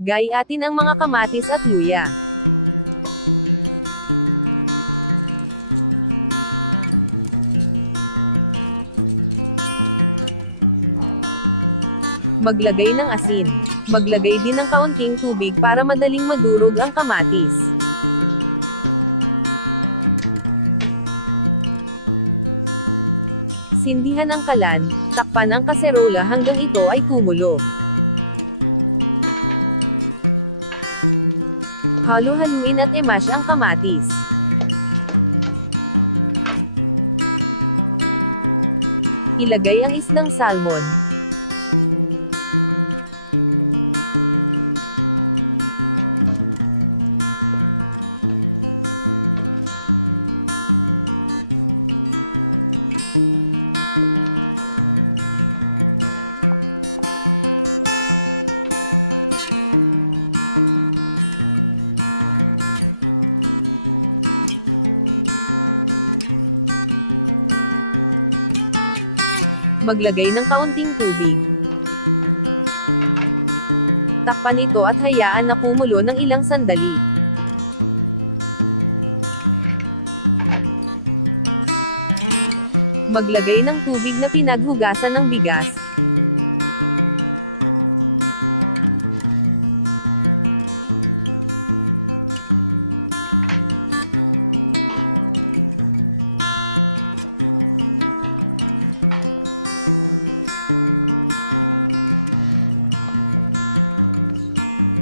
Gayatin ang mga kamatis at luya. Maglagay ng asin. Maglagay din ng kaunting tubig para madaling madurog ang kamatis. Sindihan ang kalan, takpan ang kaserola hanggang ito ay kumulo. Halo-haluin at i-mash ang kamatis. Ilagay ang isdang salmon. Maglagay ng kaunting tubig. Takpan ito at hayaan na kumulo ng ilang sandali. Maglagay ng tubig na pinaghugasan ng bigas.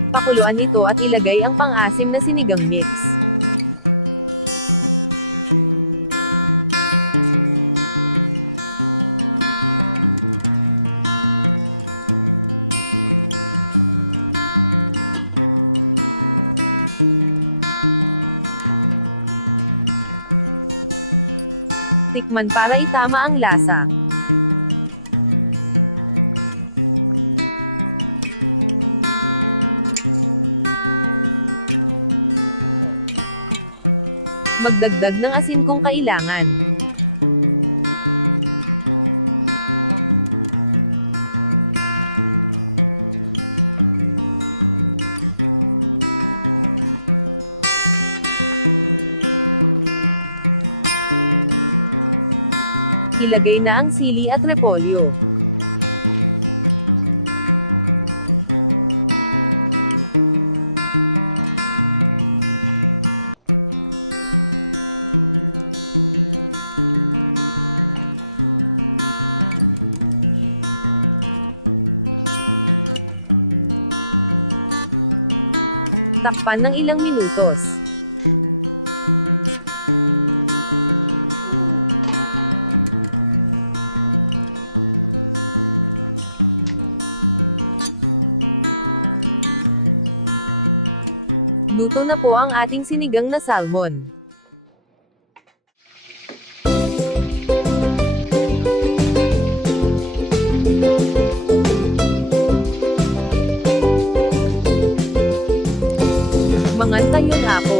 Pakuluan ito at ilagay ang pang-asim na sinigang mix. Tikman para itama ang lasa. Magdagdag ng asin kung kailangan. Ilagay na ang sili at repolyo. Takpan ng ilang minutos. Luto na po ang ating sinigang na salmon. mga tayo na ako.